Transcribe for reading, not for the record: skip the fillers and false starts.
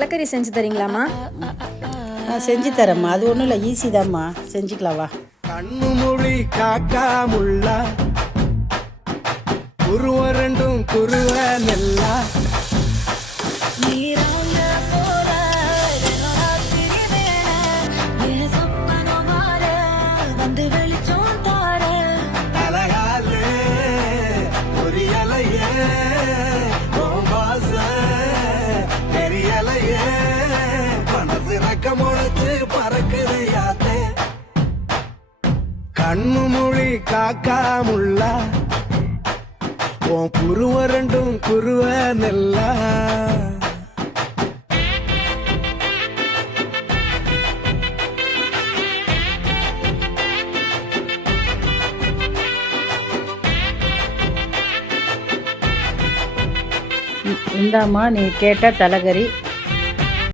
தலைக்கறி செஞ்சு தரீங்களாம்மா? செஞ்சு தரேம்மா. அது ஒன்றும் இல்லை, ஈஸி தான்மா, செஞ்சுக்கலாம் வா. கண்ணு மொழி காக்கா முள்ளா குருவ ரெண்டும் குருவ நெல்லா அழகாலே பொரியலையே பாச தெரியலையே மனசு ரக்க முளைச்சு பறக்குது யாத்தே கண்ணு மொழி காக்கா முள்ளா உன் குருவ ரெண்டும் குருவ நெல்லா இந்தாம்மா, நீ கேட்ட தலைகறி.